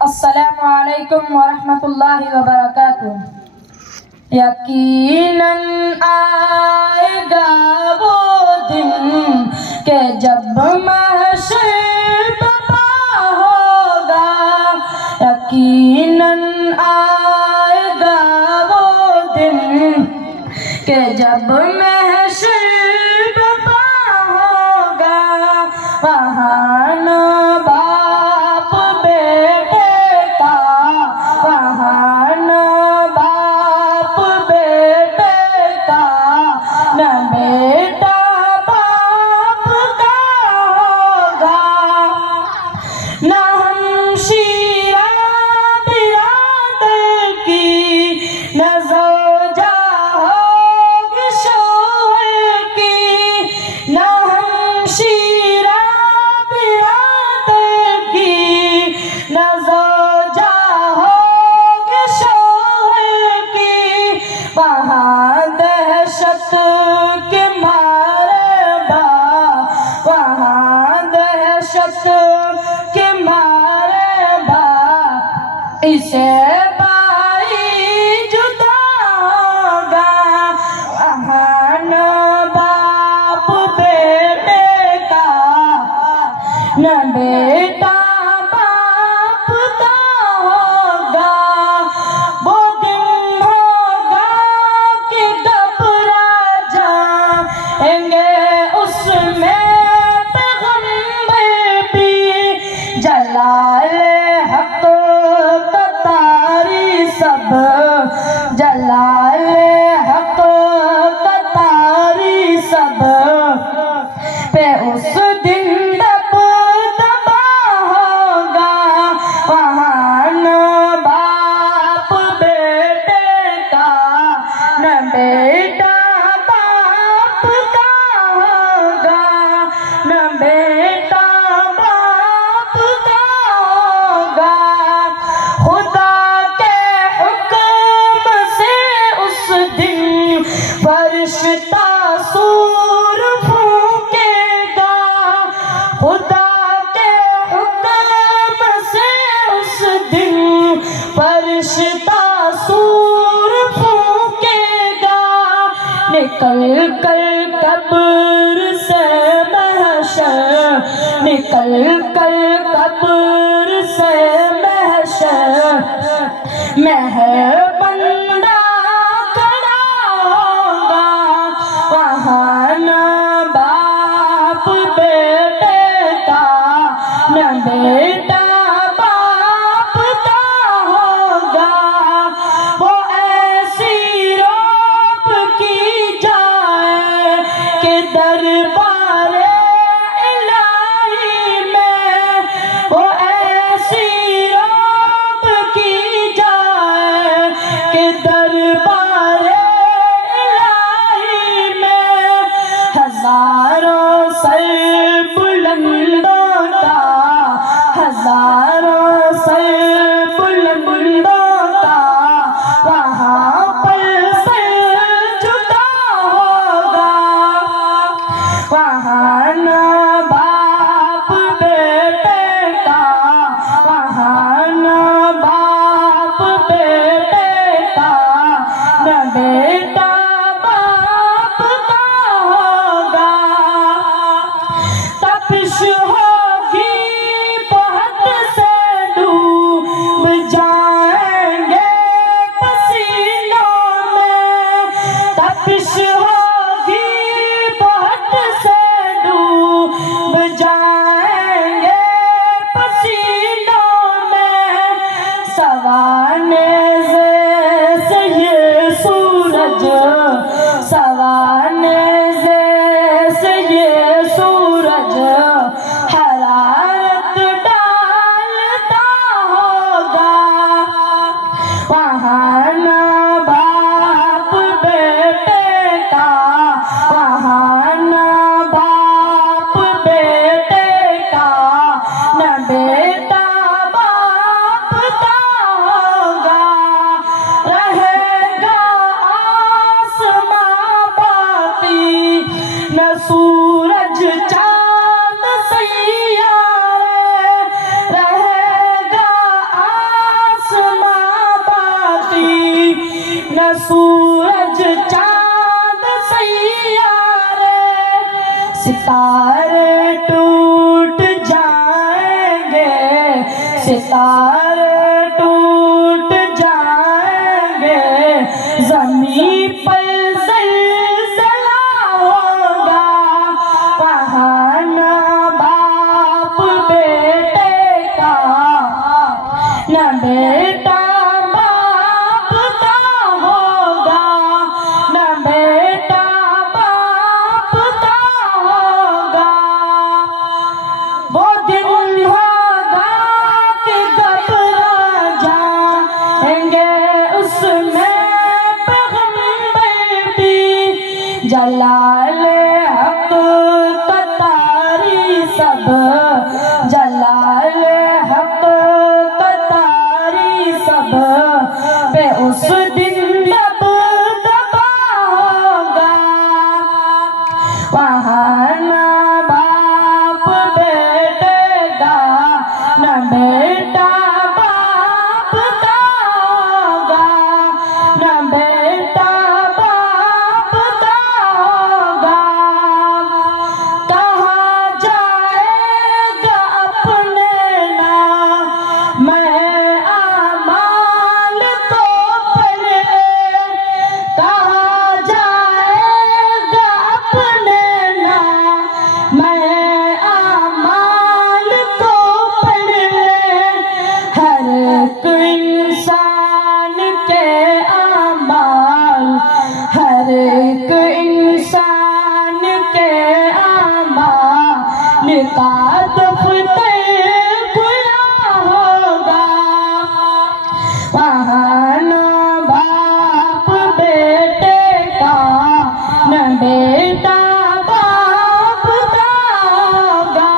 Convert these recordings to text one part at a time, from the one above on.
अस्सलामु अलैकुम वरहमतुल्लाहि वबरकातुह। यकीनन आएगा वो दिन के जब महशर बर्पा होगा। यकीनन आएगा वो दिन के जब महशर बर्पा होगा। वहाँ न बाप बेटे का, वहाँ न बाप बेटे का, न बेटा बाप का होगा। न हमशीरा बिरादर की, न ज़ौजा होगी शौहर की। न हमशीरा बिरादर की, न ज़ौजा होगी शौहर की। वहाँ दहशत के मारे वहाँ दहशत के मारे इसे भाई जुदा होगा। वहाँ न बाप बेटे का, न बेटा बाप का होगा। वो दिन होगा कि घबरा जाएंगे उसमें पैगंबर भी। जलाले हक कतारी सब, जलाले हक कतारी सब पे उस दिन दब दबा होगा। वहाँ न बाप बेटे का, न बेटा बाप का होगा। न बेटा बाप का होगा। खुदा के हुक्म से उस दिन फरिश्ता सूर फूंकेगा। खुदा के हुक्म से उस दिन फरिश्ता सूर फूंकेगा। निकल कर कब्र से महशर, निकल कर कब्र से महशर में बंदा खड़ा होगा। वहाँ न बाप बेटे का, न बेटा बाप का होगा। वो ऐसी रौब की जाए कि दरबारे इलाही में, वो ऐसी रौब की जाए सूरज चांद सैयारे सितारे टूट जाएंगे, सितारे टूट जाएंगे, ज़मीन पर ज़लज़ला होगा, वहाँ ना बाप बेटे का, ना बेटा बाप का होगा, ना बेटा बाप का होगा। वो दिन होगा कि घबरा जाएंगे, उसमें पैगंबर भी जलाल हक कतारी सब, जलाल हक कतारी सब पे उस दिन दबदबा होगा, वहाँ ना बाप बेटे का, ना बेटा बाप का होगा, ना बेटा बाप का होगा। कहा जाएगा अपने नाम मैं आमाल को पढ़े, कहा जाएगा अपने नाम मैं आमाल को पढ़े, हर एक इंसान के आमाल, हर एक इंसान के आमाल का दफ्तर खुला होगा, वहाँ ना बाप बेटे का, ना बेटा बाप का होगा।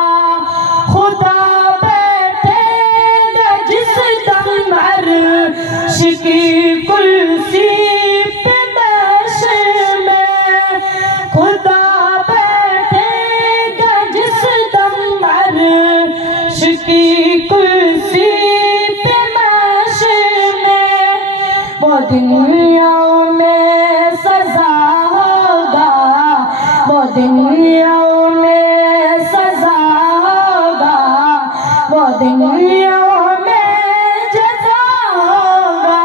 खुदा बैठेगा जिस दम अर्श की कुर्सी पे महशर में, खुदा बैठेगा जिस दम अर्श की कुर्सी पे महशर में, वो दुनिया में सजा होगा, वो दुनिया में सजा होगा, वो दुनिया में जजा होगा,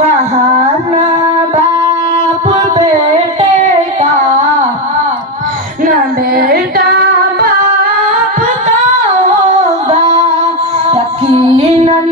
वहाँ ना बाप बेटे का, ना बेटा बाप का होगा। यकीनन